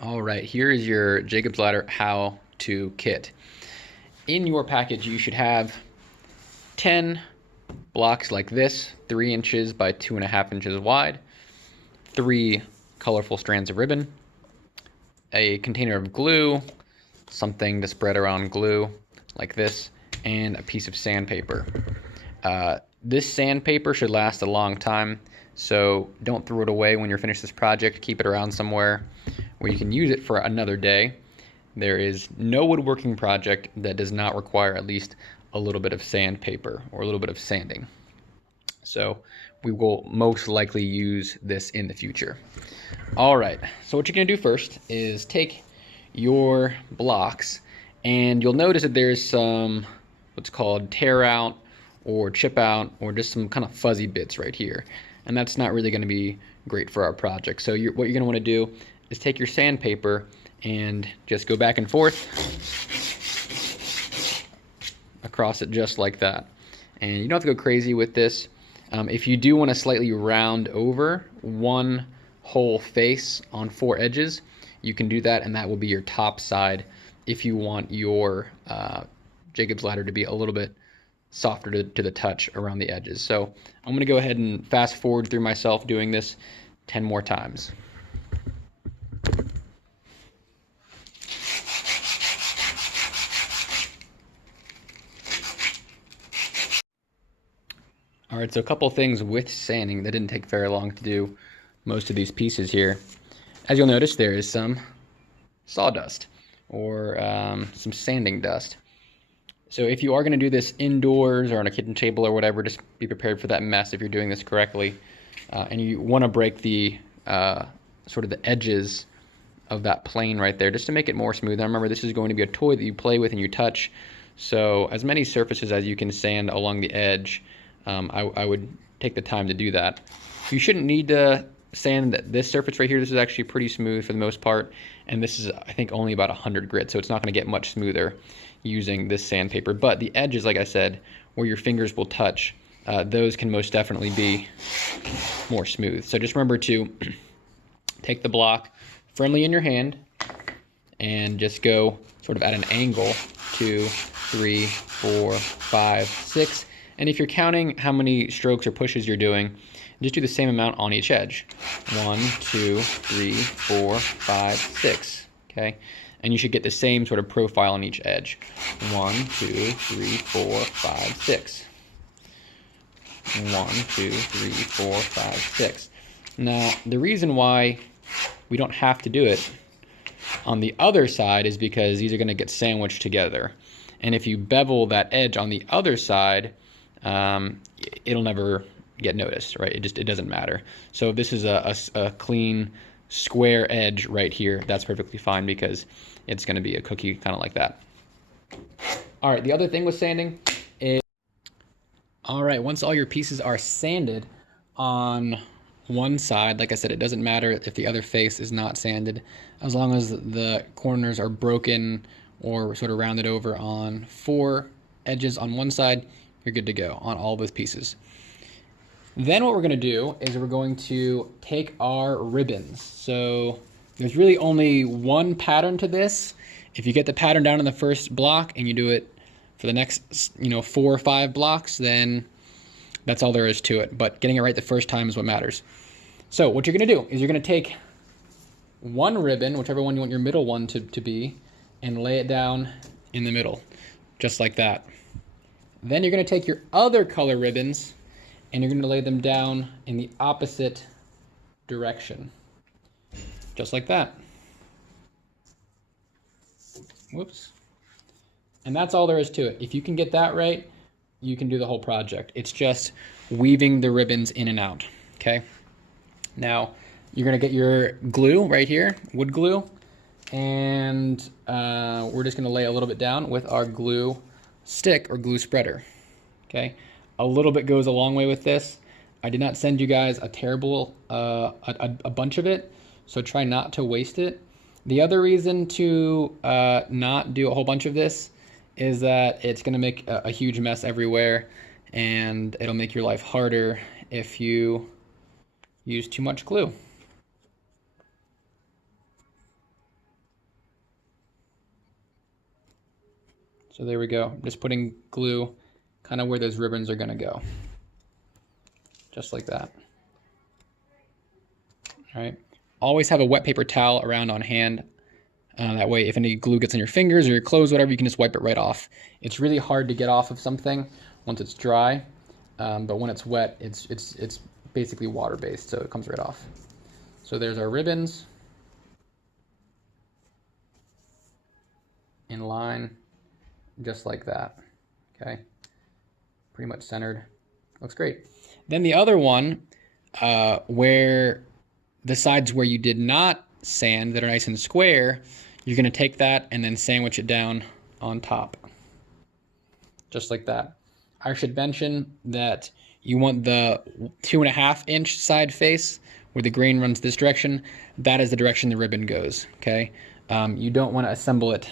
All right, here is your Jacob's Ladder how-to kit. In your package, you should have 10 blocks like this, 3 inches by 2.5 inches wide, 3 colorful strands of ribbon, a container of glue, something to spread around glue like this, and a piece of sandpaper. This sandpaper should last a long time, so don't throw it away when you're finished this project. Keep it around somewhere where you can use it for another day. There is no woodworking project that does not require at least a little bit of sandpaper or a little bit of sanding. So we will most likely use this in the future. All right, so what you're gonna do first is take your blocks, and you'll notice that there's some what's called tear out or chip out or just some kind of fuzzy bits right here. And that's not really gonna be great for our project. So what you're gonna wanna do is take your sandpaper and just go back and forth across it just like that. And you don't have to go crazy with this. If you do want to slightly round over one whole face on 4 edges, you can do that, and that will be your top side if you want your Jacob's Ladder to be a little bit softer to the touch around the edges. So I'm going to go ahead and fast forward through myself doing this 10 more times. All right, so a couple things with sanding that didn't take very long to do most of these pieces here. As you'll notice, there is some sawdust or some sanding dust. So if you are going to do this indoors or on a kitchen table or whatever, just be prepared for that mess if you're doing this correctly. And you want to break the sort of the edges of that plane right there just to make it more smooth. Now remember, this is going to be a toy that you play with and you touch. So as many surfaces as you can sand along the edge, I would take the time to do that. You shouldn't need to sand this surface right here. This is actually pretty smooth for the most part, and this is, I think, only about 100 grit, so it's not going to get much smoother using this sandpaper. But the edges, like I said, where your fingers will touch, those can most definitely be more smooth. So just remember to take the block firmly in your hand and just go sort of at an angle, 2, 3, 4, 5, 6. And if you're counting how many strokes or pushes you're doing, just do the same amount on each edge. 1, 2, 3, 4, 5, 6. Okay? And you should get the same sort of profile on each edge. 1, 2, 3, 4, 5, 6. 1, 2, 3, 4, 5, 6. Now, the reason why we don't have to do it on the other side is because these are going to get sandwiched together. And if you bevel that edge on the other side, it'll never get noticed, right? It doesn't matter. So if this is a clean square edge right here, that's perfectly fine because it's going to be a cookie kind of like that. All right, the other thing with sanding is, all right, once all your pieces are sanded on one side, like I said, it doesn't matter if the other face is not sanded, as long as the corners are broken or sort of rounded over on 4 edges on one side, you're good to go on all those pieces. Then what we're going to do is we're going to take our ribbons. So there's really only one pattern to this. If you get the pattern down in the first block and you do it for the next 4 or 5 blocks, then that's all there is to it. But getting it right the first time is what matters. So what you're going to do is you're going to take one ribbon, whichever one you want your middle one to be, and lay it down in the middle, just like that. Then you're going to take your other color ribbons and you're going to lay them down in the opposite direction, just like that. Whoops. And that's all there is to it. If you can get that right, you can do the whole project. It's just weaving the ribbons in and out, okay? Now, you're going to get your glue right here, wood glue, and we're just going to lay a little bit down with our glue stick or glue spreader, okay? A little bit goes a long way with this. I did not send you guys a terrible, a bunch of it, so try not to waste it. The other reason to not do a whole bunch of this is that it's gonna make a huge mess everywhere, and it'll make your life harder if you use too much glue. So there we go. I'm just putting glue kind of where those ribbons are gonna go. Just like that. All right. Always have a wet paper towel around on hand. That way, if any glue gets on your fingers or your clothes, whatever, you can just wipe it right off. It's really hard to get off of something once it's dry, but when it's wet, it's basically water-based, so it comes right off. So there's our ribbons in line, just like that. Okay, pretty much centered. Looks great. Then the other one, where the sides where you did not sand that are nice and square, you're going to take that and then sandwich it down on top. Just like that. I should mention that you want the 2.5 inch side face where the grain runs this direction. That is the direction the ribbon goes, okay? You don't want to assemble it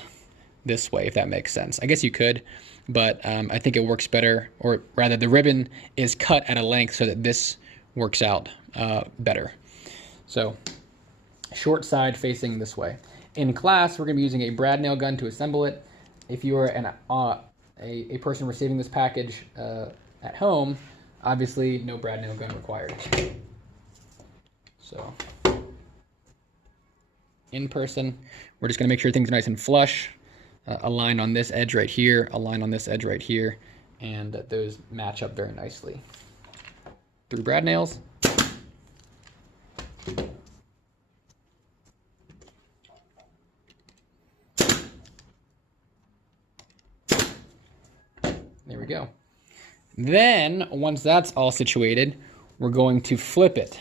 this way, if that makes sense. I guess you could, but I think it works better, or rather the ribbon is cut at a length so that this works out better. So short side facing this way. In class, we're going to be using a brad nail gun to assemble it. If you are a person receiving this package at home, obviously no brad nail gun required. So in person, we're just going to make sure things are nice and flush. A line on this edge right here, a line on this edge right here, and that those match up very nicely. 3 brad nails. There we go. Then, once that's all situated, we're going to flip it.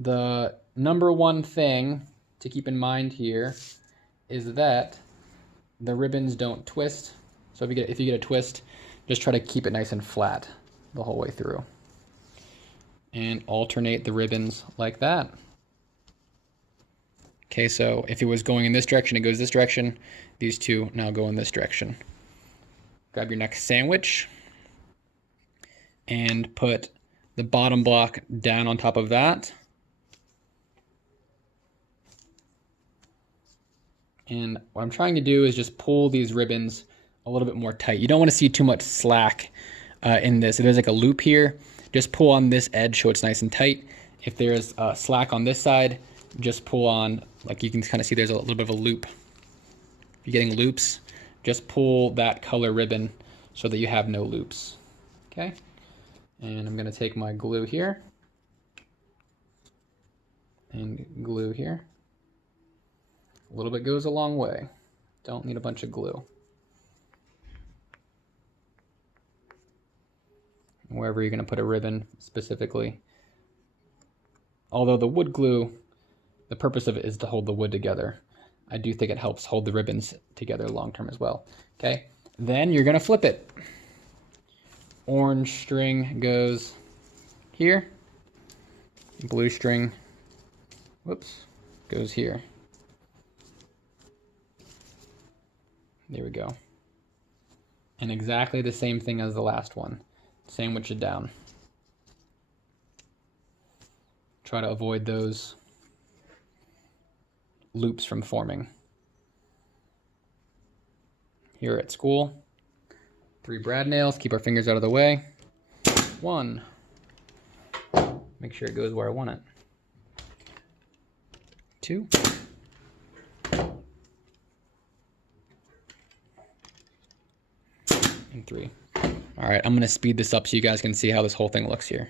The number one thing to keep in mind here is that the ribbons don't twist. So if you get a twist, just try to keep it nice and flat the whole way through. And alternate the ribbons like that. Okay, so if it was going in this direction, it goes this direction. These two now go in this direction. Grab your next sandwich and put the bottom block down on top of that. And what I'm trying to do is just pull these ribbons a little bit more tight. You don't want to see too much slack in this. If there's like a loop here, just pull on this edge so it's nice and tight. If there's slack on this side, just pull on, like you can kind of see there's a little bit of a loop. If you're getting loops, just pull that color ribbon so that you have no loops. Okay, and I'm going to take my glue here and glue here. A little bit goes a long way. Don't need a bunch of glue. Wherever you're going to put a ribbon specifically. Although the wood glue, the purpose of it is to hold the wood together. I do think it helps hold the ribbons together long term as well. Okay, then you're going to flip it. Orange string goes here. Blue string, whoops, goes here. There we go. And exactly the same thing as the last one. Sandwich it down. Try to avoid those loops from forming. Here at school, 3 brad nails, keep our fingers out of the way. 1. Make sure it goes where I want it. 2. And 3. All right, I'm going to speed this up so you guys can see how this whole thing looks here.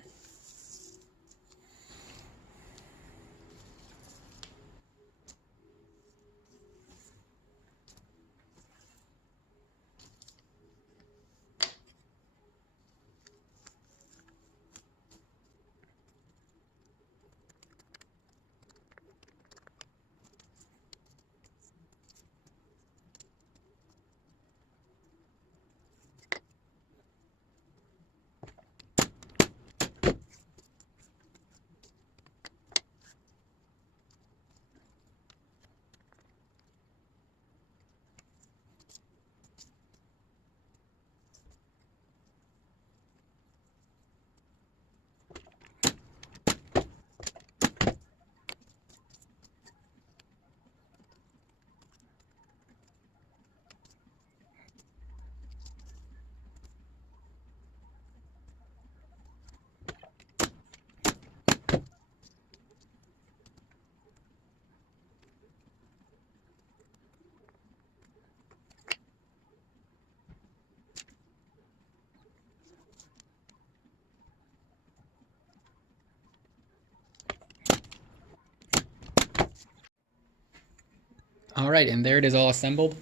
All right, and there it is all assembled.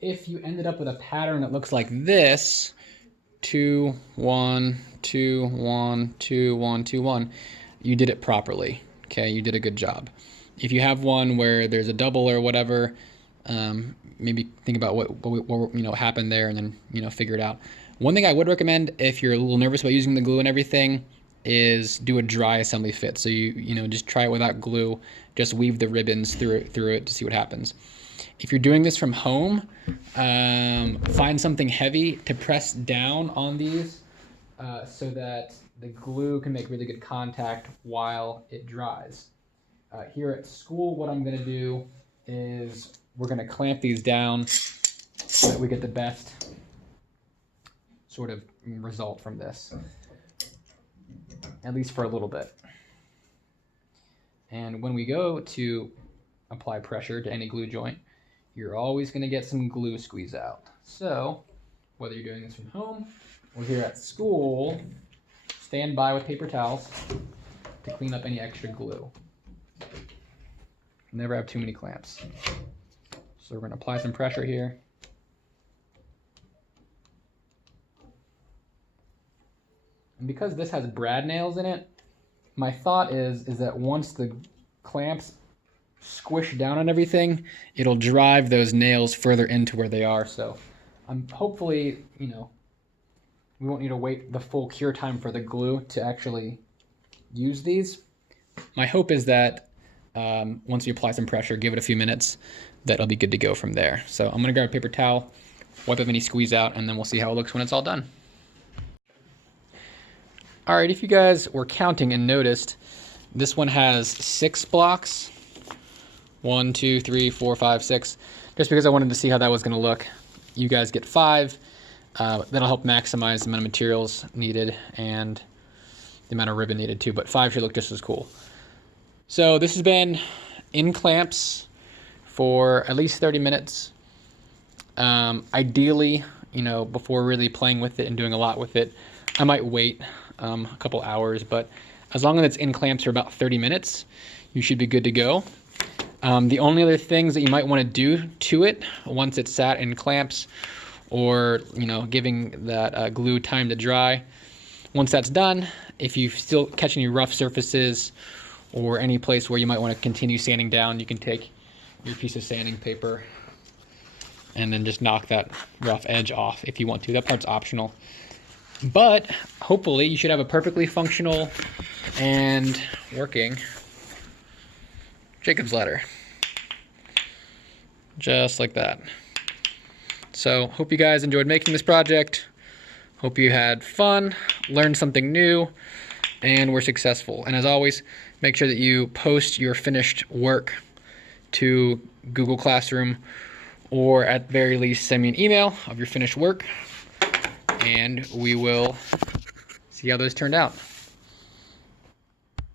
If you ended up with a pattern that looks like this, 2, 1, 2, 1, 2, 1, 2, 1, you did it properly. Okay, you did a good job. If you have one where there's a double or whatever, maybe think about what happened there, and then figure it out. One thing I would recommend if you're a little nervous about using the glue and everything is do a dry assembly fit. So you just try it without glue. Just weave the ribbons through it to see what happens. If you're doing this from home, find something heavy to press down on these so that the glue can make really good contact while it dries. Here at school, what I'm going to do is we're going to clamp these down so that we get the best sort of result from this, at least for a little bit. And when we go to apply pressure to any glue joint, you're always going to get some glue squeeze out. So whether you're doing this from home or here at school, stand by with paper towels to clean up any extra glue. Never have too many clamps. So we're going to apply some pressure here. And because this has brad nails in it, my thought is that once the clamps squish down on everything, it'll drive those nails further into where they are. So hopefully, we won't need to wait the full cure time for the glue to actually use these. My hope is that once you apply some pressure, give it a few minutes, that'll be good to go from there. So I'm gonna grab a paper towel, wipe up any squeeze out, and then we'll see how it looks when it's all done. All right, if you guys were counting and noticed, this one has 6 blocks. 1, 2, 3, 4, 5, 6. Just because I wanted to see how that was gonna look. You guys get 5. That'll help maximize the amount of materials needed and the amount of ribbon needed too, but 5 should look just as cool. So this has been in clamps for at least 30 minutes. Ideally, before really playing with it and doing a lot with it, I might wait a couple hours, but as long as it's in clamps for about 30 minutes, you should be good to go. The only other things that you might want to do to it once it's sat in clamps or, giving that glue time to dry. Once that's done, if you still catch any rough surfaces or any place where you might want to continue sanding down, you can take your piece of sanding paper and then just knock that rough edge off if you want to. That part's optional. But hopefully you should have a perfectly functional and working Jacob's ladder. Just like that. So hope you guys enjoyed making this project. Hope you had fun, learned something new, and were successful. And as always, make sure that you post your finished work to Google Classroom, or at very least send me an email of your finished work, and we will see how those turned out.